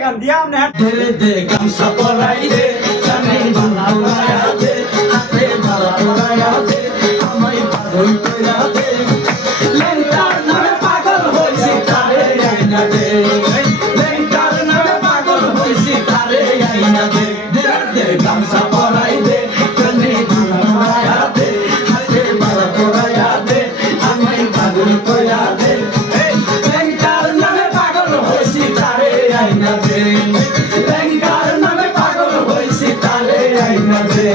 গান দিয়া আমনে দে গামছা পরাই দে কানে বালা পরায়া দে হাতে বালা পরায়া দে আমায় পাগল কইরা দে লেন্টার নামে পাগল হইছি তারে আইনা দে লেন্টার নামে পাগল হইছি তারে আইনা দে দে গামছা পরাই দে কানে বালা পরায়া দে হাতে বালা পরায়া দে আমায় পাগল কইরা দে লেন্টার নামে পাগল হইছি তারে আইনা দে লেন্টার নামে পাগল হইছি তারে আইনা দে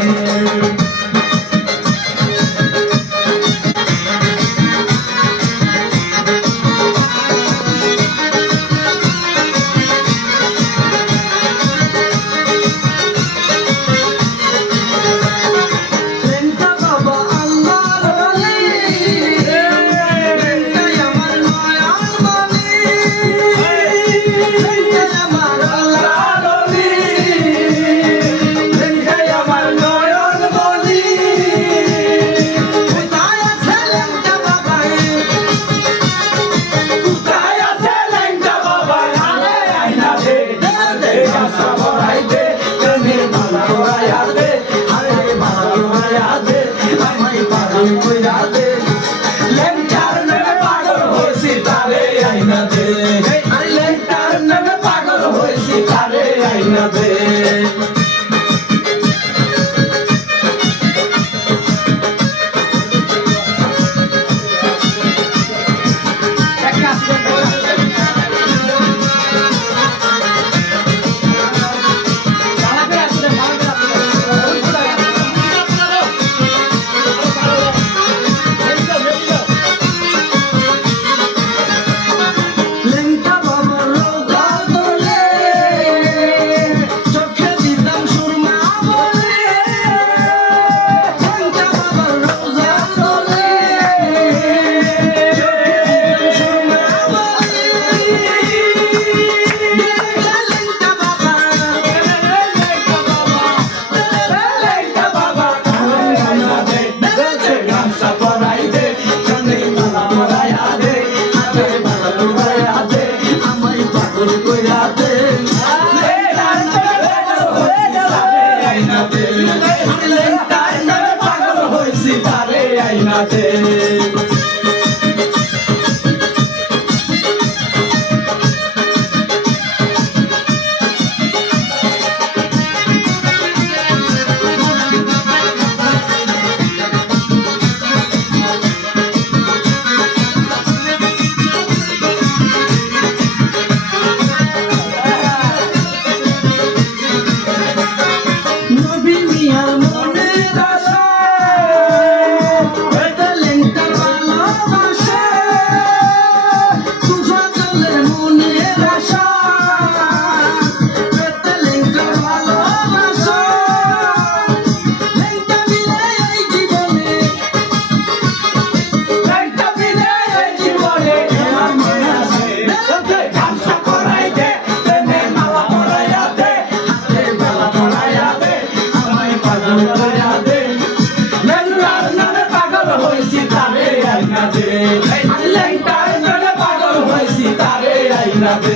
লেন্টার নামে পাগল হইছি তারে আইনা দে লেন্টার নামে পাগল হইছি তারে আইনা দে লেন্টার নামে পাগল হইছি তারে আইনা দে লেন্টার নামে পাগল হইছি তারে আইনা দে